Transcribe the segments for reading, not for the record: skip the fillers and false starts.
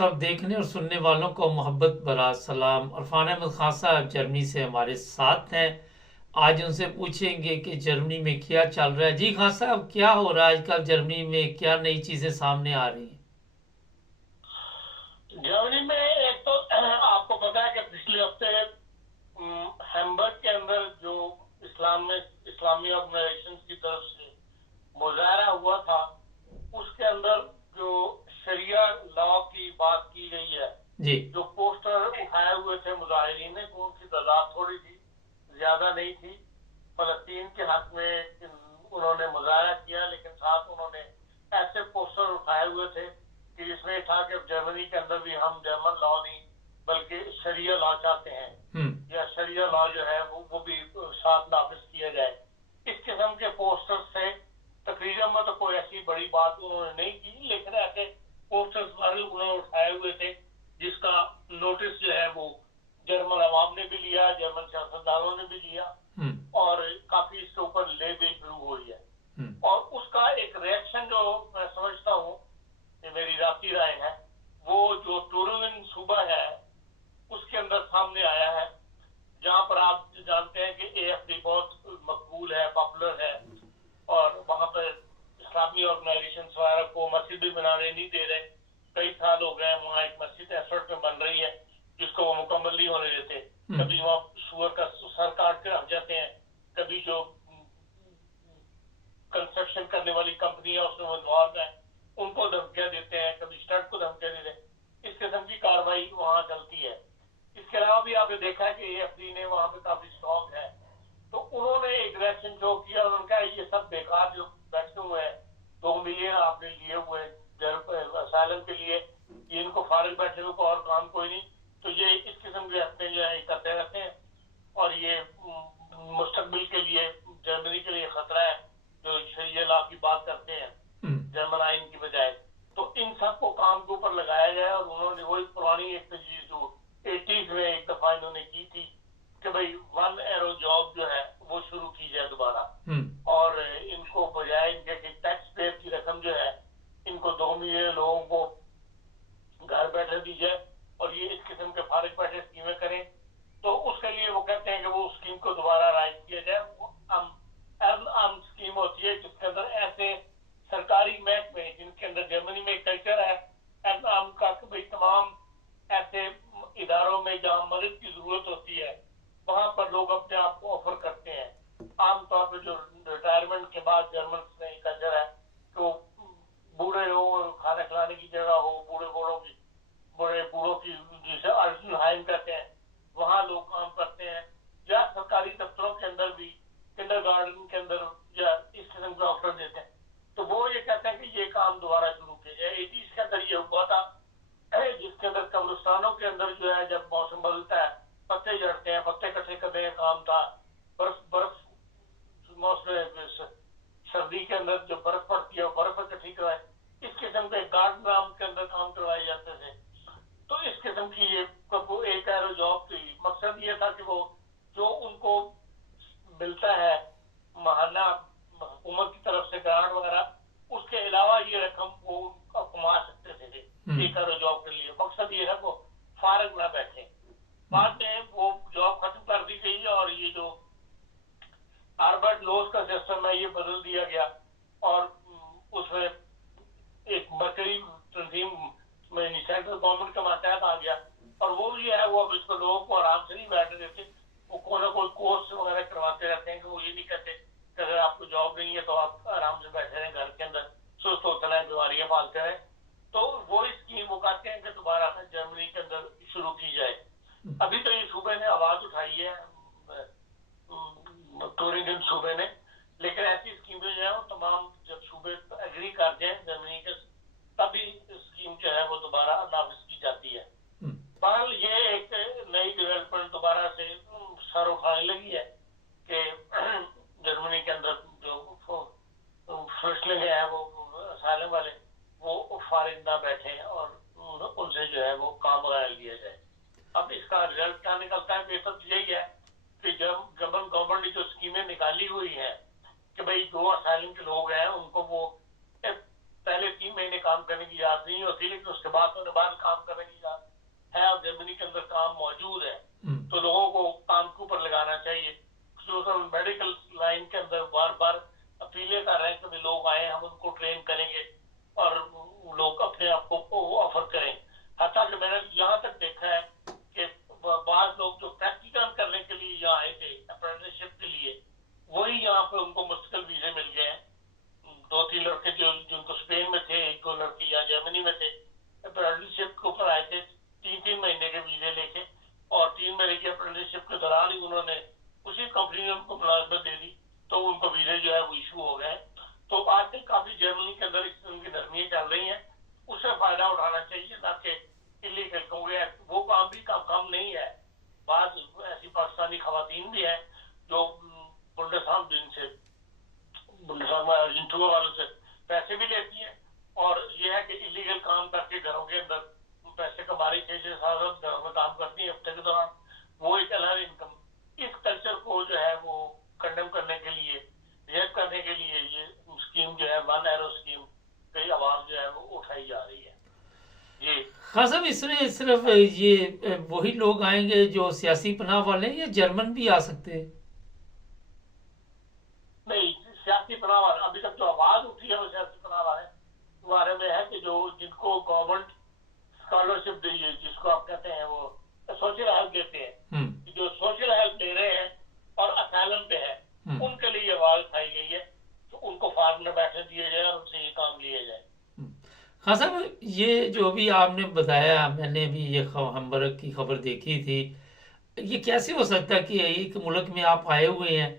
سب دیکھنے اور سننے والوں کو محبت برا سلام۔ عرفان احمد خان صاحب جرمنی سے ہمارے ساتھ ہیں۔ آج ان سے پوچھیں گے کہ جرمنی میں کیا چل رہا ہے۔ جی خان صاحب، کیا ہو رہا ہے آج کل جرمنی میں؟ کیا نئی چیزیں سامنے آ رہی ہیں؟ جرمنی میں ایک تو آپ کو پتا ہے کہ پچھلے ہفتے ہیمبرگ کے اندر جو اسلامی آرگنائزیشن کی طرف سے مظاہرہ ہوا تھا، اس کے اندر جو شریعہ لا کی بات کی گئی ہے، جی جو پوسٹر اٹھائے ہوئے تھے مظاہرین نے، تو ان کی تعداد تھوڑی سی زیادہ نہیں تھی۔ فلسطین کے حق میں انہوں نے مظاہرہ کیا، لیکن ساتھ انہوں نے ایسے پوسٹر اٹھائے ہوئے تھے کہ جس میں تھا کہ جرمنی کے اندر بھی ہم جرمن لا نہیں بلکہ شریعہ لا چاہتے ہیں، یا شریعہ لا جو ہے وہ بھی ساتھ نافذ کیا جائے۔ اس قسم کے پوسٹر سے تقریباً تو کوئی ایسی بڑی بات انہوں نے نہیں کی، لیکن ایسے پوسٹرز انہوں نے اٹھائے ہوئے تھے جس کا نوٹس جو ہے وہ جرمن عوام نے بھی لیا، جرمن سیاستدانوں نے بھی لیا، اور کافی اس کے اوپر لے دے شروع ہوئی ہے۔ اور اس کا ایک ریئیکشن جو میں سمجھتا ہوں، یہ میری ذاتی رائے ہے، وہ جو ٹورنگن صوبہ ہے اس کے اندر سامنے آیا ہے، جہاں پر آپ جانتے ہیں کہ اے ایف ڈی بہت مقبول ہے، پاپولر ہے، اور وہاں پر اسلامی آرگنائزیشن وغیرہ کو مسجد بھی بنانے نہیں دے رہے۔ کئی سال ہو گئے وہاں ایک مسجد ایفرٹ میں بن رہی ہے جس کو وہ مکمل نہیں ہونے دیتے۔ کبھی وہاں سور کا سر کاٹ کے رکھ جاتے ہیں، کبھی جو کنسٹرکشن کرنے والی کمپنیاں اس میں انوالو ہیں ان کو دھمکیاں دیتے ہیں، کبھی اسٹارٹ کو دھمکیاں دیتے ہیں۔ اس قسم کی کاروائی وہاں چلتی ہے۔ اس کے علاوہ بھی آپ نے دیکھا ہے کہ اے ایف ڈی نے وہاں پہ کافی اسٹاک ہے، تو انہوں نے ایک ریئیکشن شو کیا، انہوں نے کہا یہ سب بیکار جو بیٹھے ہوئے ہیں، 2 ملین آپ نے لیے ہوئے اسائلم کے لیے، یہ ان کو فارغ بیٹھے ہوئے کو اور کام کوئی نہیں، تو یہ اس قسم کے ہفتے جو ہے کرتے رہتے ہیں، اور یہ مستقبل کے لیے جرمنی کے لیے خطرہ ہے جو شریعہ لا کی بات کرتے ہیں جرمن آئین کی بجائے۔ تو ان سب کو کام کے اوپر لگایا گیا، اور انہوں نے وہی پرانی ایک تجویز جو 80s میں ایک دفعہ انہوں نے کی تھی کہ بھائی 1 ایرو جاب جو ہے وہ شروع کی جائے دوبارہ، اور ان کو بجائے ان کے ٹیکس پیئر کی رقم جو ہے ان کو 2 ملین لوگوں کو گھر بیٹھے دی جائے، اور یہ اس قسم کے فارغ بیٹھے اسکیمیں کریں۔ تو اس کے لیے وہ کہتے ہیں کہ وہ اسکیم کو دوبارہ رائج کیا جائے۔ وہ عام اسکیم ہوتی ہے جس کے اندر ایسے سرکاری محکمے جن کے اندر جرمنی میں کلچر ہے عام کا کہ بھائی تمام ایسے اداروں میں جہاں مدد کی ضرورت ہوتی ہے وہاں پر لوگ اپنے آپ کو آفر کرتے ہیں۔ عام طور پہ جو ریٹائرمنٹ کے بعد جرمن میں کلچر ہے تو بوڑھے لوگوں کو کھانا کھلانے کی جگہ ہو، بوڑھے بوڑھوں کی جسے ارجن ہائم کہتے ہیں، وہاں لوگ کام کرتے ہیں، یا سرکاری دفتروں کے اندر بھی کنڈر گارڈن کے اندر یا اس قسم کے آفر دیتے ہیں۔ تو وہ یہ کہتے ہیں کہ یہ کام دوبارہ شروع کیا جائے۔ 80s کے اندر یہ ہوا تھا جس کے اندر قبرستانوں کے اندر جو ہے جب موسم بدلتا ہے پتے جھڑتے ہیں، پتے اکٹھے کرنے کا کام تھا۔ برف موسم سردی کے اندر جو برف پڑتی ہے وہ برف اکٹھی کرائے، اس قسم کے گارڈن نام کے اندر کام کروائے جاتے تھے۔ تو اس قسم کی یہ 1 ایرو جاب تھی۔ مقصد یہ تھا کہ وہ جو ان کو ملتا ہے ماہانہ حکومت کی طرف سے گرانٹ وغیرہ، اس کے علاوہ یہ رقم وہ کما سکتے تھے 1 ایرو جاب کے لیے۔ مقصد یہ ہے وہ فارغ نہ بیٹھے۔ بعد میں وہ جاب ختم کر دی گئی، اور یہ جو آربرٹ لوز کا سسٹم ہے یہ بدل دیا گیا، اور اس میں ایک مرکزی تنظیم میں سینٹرل گورنمنٹ کا ماتحت آ گیا، اور وہ یہ ہے وہ اب اس کو لوگوں کو آرام سے نہیں بیٹھنے دیتے، وہ کوئی نہ کوئی کورس وغیرہ کرواتے رہتے ہیں کہ وہ یہ نہیں کہتے کہ اگر آپ کو جاب نہیں ہے تو آپ آرام سے بیٹھے رہیں گھر کے اندر، سست ہوتے رہیں، بیماریاں پالتے رہیں۔ تو وہ اسکیم وہ کہتے ہیں کہ دوبارہ سے جرمنی کے اندر شروع کی جائے۔ ابھی تو یہ صوبے نے آواز اٹھائی ہے، ٹورنگن صوبے نے، لیکن ایسی اسکیمیں جو ہے وہ تمام جب صوبے ایگری کر جائیں جرمنی کے، تبھی اسکیم جو ہے وہ دوبارہ نافذ کی جاتی ہے۔ بہرحال یہ ایک نئی ڈیولپمنٹ دوبارہ سے سر اٹھانے لگی ہے کہ جرمنی کے اندر جو فلسٹنگ ہیں وہ اسائلم والے وہ فارغ نہ بیٹھیں، اور ان سے جو ہے وہ کام وغیرہ لیا جائے۔ اب اس کا رزلٹ کیا نکلتا ہے؟ بہتر یہی ہے کہ جرمن گورنمنٹ نے جو اسکیمیں نکالی ہوئی ہیں کہ بھئی جو اسائلم کے لوگ ہیں ان کو وہ پہلے पहले 3 महीने काम करने की इजाजत नहीं होती, लेकिन उसके बाद उन्हें बाहर काम करने की इजाजत है और जर्मनी के अंदर काम मौजूद है, तो लोगों को काम के ऊपर लगाना चाहिए। जो मेडिकल लाइन के अंदर बार बार अपीलें कर रहे हैं कि भी लोग आए, हम उनको ट्रेन करेंगे और लोग अपने आप को ऑफर करें। हालांकि कि मैंने यहाँ तक देखा है कि बाद लोग जो प्रैक्टिकल करने के लिए यहाँ आए थे अप्रेंटिसशिप के लिए, वही यहाँ पे उनको मुश्किल वीजे मिल गए हैं। 2-3 लड़के जिनको स्पेन में थे, 1-2 लड़के या जर्मनी में थे, अप्रेंटिसशिप के ऊपर आए थे 3-3 महीने के वीजे लेके, और 3 महीने की अप्रेंटिसशिप के दौरान ही उन्होंने उसी कंपनी ने उनको मुलाजमत दे दी, तो उनको वीजे जो है वो इशू हो गए। तो आजकल काफी जर्मनी के अंदर इस किस्म की नरमियां चल रही हैं, उससे फायदा उठाना चाहिए, ना कि इलीगल, क्योंकि वो काम भी कम नहीं है। बाद ऐसी पाकिस्तानी खवातीन भी हैं जो बुंडेसलाग वालों से पैसे भी लेती हैं, और ये है कि इलीगल काम करके घरों के अंदर पैसे कमा रही, 6-6 7 घरों में काम करती है हफ्ते के दौरान, वो एक अलग इनकम। इस कल्चर को जो है वो कंडेम करने के लिए, रिजेक्ट करने के लिए ये स्कीम जो है वन एरो स्कीम की आवाज जो है वो उठाई जा रही है। जी हाँ साहब, इसमें सिर्फ ये वही लोग आएंगे जो सियासी पनाह वाले हैं, या जर्मन भी आ सकते हैं? नहीं, सियासी पनाह वाले अभी तक जो आवाज उठी है वो सियासी पनाह वाले बारे में है कि जो जिनको गवर्नमेंट स्कॉलरशिप दी है, जिसको आप कहते हैं वो सोशल हेल्प देते हैं, जो सोशल हेल्प दे रहे हैं और असाइलम पे है, उनके लिए आवाज उठाई गई है, तो उनको फार्म में बैठने दिए जाए और उनसे ये काम लिए जाए। हाँ साहब, ये जो भी आपने बताया, मैंने भी ये हमबर्ग की खबर देखी थी। ये कैसे हो सकता है कि एक मुल्क में आप आए हुए हैं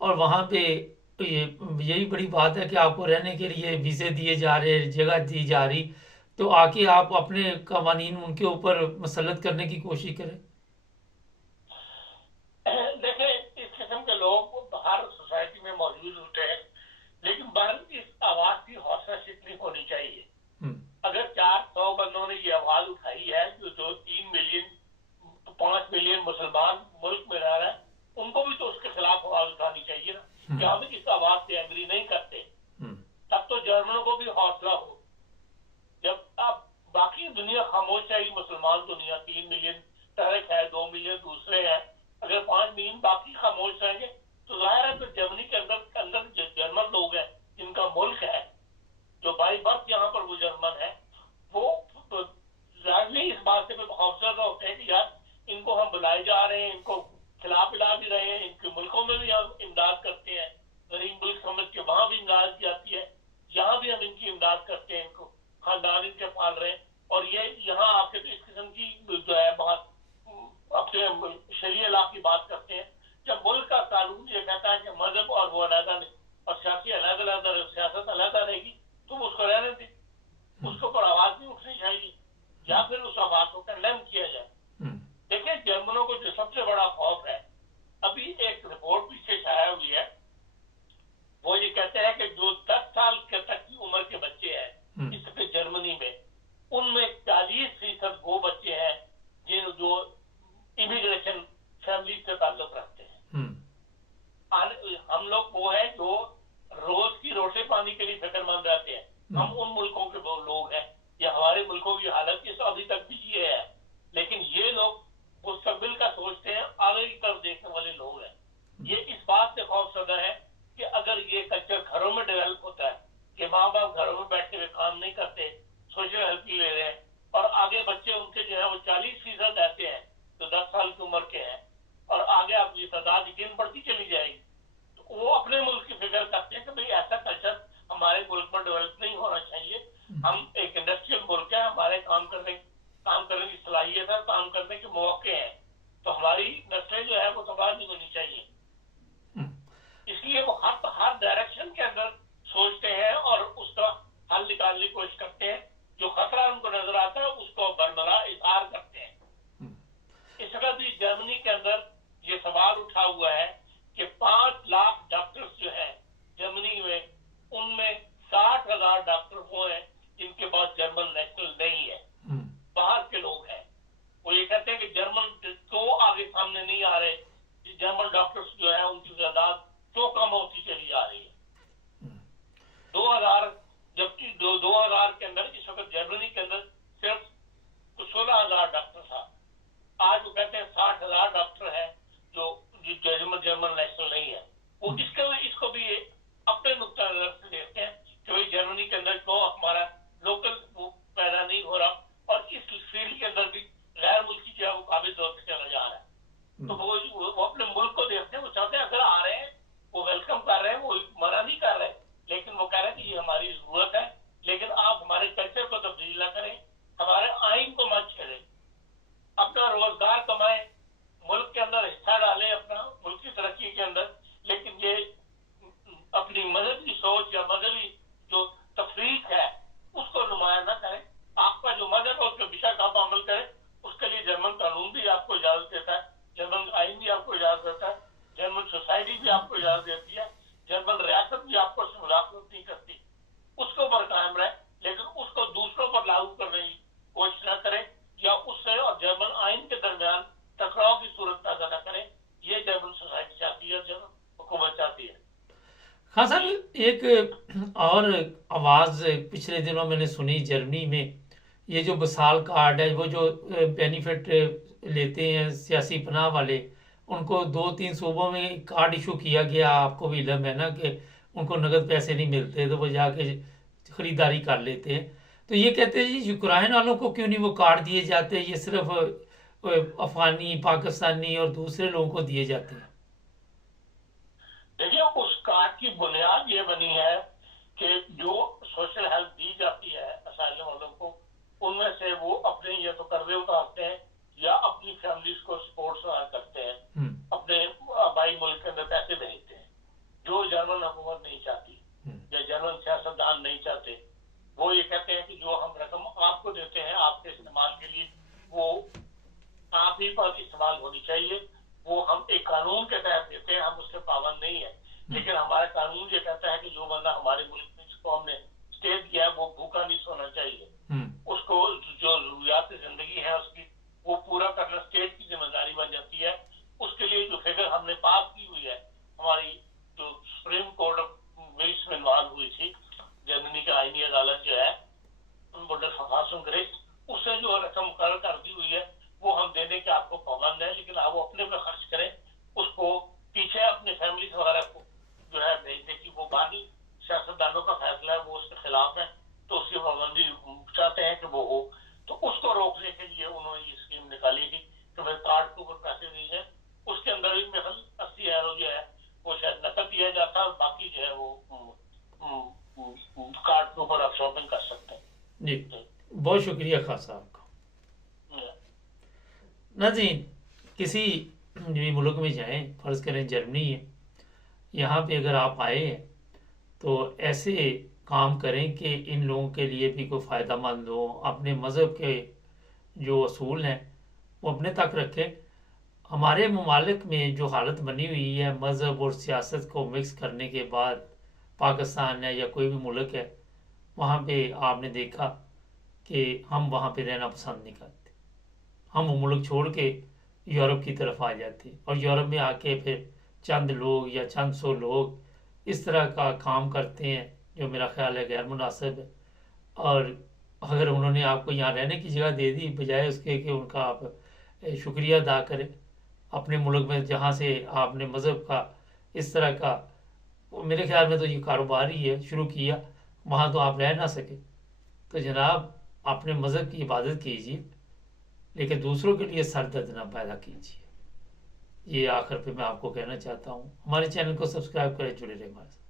और वहाँ पे ये यही बड़ी बात है कि आपको रहने के लिए वीज़े दिए जा रहे, जगह दी जा रही, तो आके आप अपने कवानीन उनके ऊपर मसलत करने की कोशिश करें। देखें, इस किस्म के लोग हर सोसाइटी में मौजूद होते हैं, लेकिन बहर इस आवाज की हौसला शिकनी होनी चाहिए। अगर 400 बंदों ने ये आवाज उठाई है, जो 3 मिलियन 5 मिलियन मुसलमान मुल्क में रह रहे हैं, उनको भी तो उसके खिलाफ आवाज उठानी चाहिए ना, कि हम इस आवाज से एग्री नहीं करते। तब तो जर्मनों को भी हौसला हो। जब अब बाकी दुनिया खामोश है, मुसलमान दुनिया 3 मिलियन टर्क है, 2 मिलियन दूसरे हैं, अगर 5 मिलियन बाकी खामोश रहेंगे तो जाहिर है तो जर्मनी के अंदर जो जर्मन लोग हैं, जिनका मुल्क है, जो बाई बर्थ यहाँ पर वो जर्मन है, वो तो इस बात से खौफजदा होते हैं कि यार इनको हम बुलाए जा रहे हैं, इनको खिला पिला भी रहे हैं, इनके मुल्कों में भी हम इमदाद करते हैं, गरीब मुल्क समझ के वहां भी इमदाद की जाती है, यहाँ भी हम इनकी इमदाद करते हैं, इनको खानदान इनके पाल रहे हैं, और ये यहाँ आके तो इस किस्म की जो है बात अपने शरीय लाभ की बात करते हैं, जब मुल्क का कानून ये कहता है कि मजहब और वो अलग नहीं और सियासी अलग सियासत अलग रहेगी, तो उसको रहने दें, उसके ऊपर आवाज नहीं उठनी चाहिए, या फिर उस आवाज को कंडेम किया जाए। देखिए, जर्मनों को जो सबसे बड़ा खौफ है, अभी एक रिपोर्ट पीछे छाया हुई है, वो ये कहते हैं कि जो 10 साल के तक की उम्र के बच्चे हैं इस जर्मनी में, उनमें 40% वो बच्चे हैं जो इमिग्रेशन फैमिली से ताल्लुक रखते हैं। हम लोग वो है जो रोज की रोटी पानी के लिए फिक्रमंद रहते हैं, हम उन मुल्कों के लोग हैं, या हमारे मुल्कों की हालत इस अभी तक भी ये है, लेकिन ये लोग मुस्तकबिल का सोचते हैं, आगे की तरफ देखने वाले लोग हैं। ये इस बात से खौफजदा है कि अगर ये कल्चर घरों में डेवलप होता है कि माँ बाप घरों में बैठे हुए काम नहीं करते, सोशल हेल्प ले रहे हैं, और आगे बच्चे उनके जो है वो 40% रहते हैं जो 10 साल की उम्र के हैं, और आगे आप ये तादाद यकीन बढ़ती चली जाएगी, तो वो अपने मुल्क की फिक्र करते हैं कि भाई ऐसा कल्चर हमारे मुल्क में डेवलप नहीं होना चाहिए, हम एक इंडस्ट्रियल मुल्क है, हमारे काम करने की सलाहियत है, काम करने के मौके हैं, तो हमारी नस्लें जो है वो तबाह नहीं होनी चाहिए। इसलिए वो हर डायरेक्शन के अंदर सोचते हैं और उसका हल निकालने की कोशिश करते हैं, जो खतरा उनको नजर आता है उसको बरमला इजहार करते हैं। इस वक्त भी जर्मनी के अंदर ये सवाल उठा हुआ है कि 5 लाख डॉक्टर्स जो है जर्मनी में, उनमें 60,000 डॉक्टर वो हैं जिनके पास जर्मन नेशनल नहीं है, बाहर के लोग हैं। वो ये कहते हैं कि जर्मन तो आगे सामने नहीं आ रहे, जर्मन डॉक्टर्स जो है उनकी तादाद तो कम होती चली जा रही है। 2000 जबकि 2000 एक और आवाज़ पिछले दिनों मैंने सुनी जर्मनी में, ये जो बसाल कार्ड है, वो जो बेनिफिट लेते हैं सियासी पनाह वाले, उनको 2-3 सूबों में कार्ड इशू किया गया, आपको भी इल्म है ना कि उनको नगद पैसे नहीं मिलते तो वो जाके खरीदारी कर लेते हैं। तो ये कहते हैं जी यूक्रेन वालों को क्यों नहीं वो कार्ड दिए जाते, ये सिर्फ अफगानी, पाकिस्तानी और दूसरे लोगों को दिए जाते हैं। देखिए, उस कार्ड की बुनियाद ये बनी है कि जो सोशल हेल्प दी जाती है असाइलम वालों को, उनमें से वो अपने या तो कर्जे उतारते हैं या अपनी फैमिलीज को सपोर्ट करते हैं, अपने भाई मुल्क के अंदर पैसे भेजते हैं, जो जर्मन हुकूमत नहीं चाहती या जर्मन सियासतदान नहीं चाहते। वो ये कहते हैं कि जो हम रकम आपको देते हैं आपके इस्तेमाल के लिए, वो आप ही पर इस्तेमाल होनी चाहिए। वो हम एक कानून के तहत देते हैं, हम उसके पाबंद नहीं है, लेकिन हमारा कानून ये कहता है कि जो बंदा हमारे मुल्क में, जिसको हमने स्टे दिया है, वो भूखा नहीं सोना चाहिए। उसको जो जरूरियात जिंदगी है उसकी, वो पूरा करना स्टेट की जिम्मेदारी बन जाती है। उसके लिए जो फिगर हमने पास की हुई है, हमारी जो सुप्रीम कोर्ट ऑफ मिल्स में इन्वॉल्व हुई थी, जर्मनी का आईनी अदालत जो है उससे जो रकम मुकर्रर कर दी हुई है, वो हम देने के आपको पाबंद है, लेकिन आप वो अपने पे खर्च करें। उसको पीछे अपने फैमिली वगैरह को जो है भेजने की, वो बाकी सियासतदानों का फैसला है, वो उसके खिलाफ है, तो उसकी पाबंदी चाहते हैं कि वो हो। तो उसको रोकने के लिए उन्होंने ये स्कीम निकाली थी कि भाई कार्ड के ऊपर पैसे दिए जाए। उसके अंदर भी मेरे 80,000 जो है वो शायद नकद दिया जाता है, और बाकी जो है वो कार्ड के ऊपर आप शॉपिंग कर सकते हैं। जी, बहुत शुक्रिया खान साहब का। नाज़रीन, किसी भी मुल्क में जाएं, फ़र्ज़ करें जर्मनी है, यहाँ पे अगर आप आए हैं तो ऐसे काम करें कि इन लोगों के लिए भी कोई फ़ायदा मंद हो। अपने मज़हब के जो असूल हैं वो अपने तक रखें। हमारे ममालिक में जो हालत बनी हुई है मज़हब और सियासत को मिक्स करने के बाद, पाकिस्तान है या कोई भी मुल्क है, वहाँ पे आपने देखा कि हम वहाँ पे रहना पसंद नहीं करते। हम वो मुल्क छोड़ के यूरोप की तरफ आ जाते हैं, और यूरोप में आके फिर चंद लोग या चंद सौ लोग इस तरह का काम करते हैं जो मेरा ख्याल है गैर मुनासिब है। और अगर उन्होंने आपको यहाँ रहने की जगह दे दी, बजाय उसके कि उनका आप शुक्रिया अदा करें, अपने मुल्क में जहाँ से आपने मज़हब का इस तरह का, मेरे ख्याल में तो ये कारोबार ही है, शुरू किया, वहाँ तो आप रह ना सके। तो जनाब, अपने मज़हब की इबादत कीजिए, लेकिन दूसरों के लिए सर दर्द ना पैदा कीजिए। ये आखिर पे मैं आपको कहना चाहता हूँ। हमारे चैनल को सब्सक्राइब करें, जुड़े रहें हमारे साथ।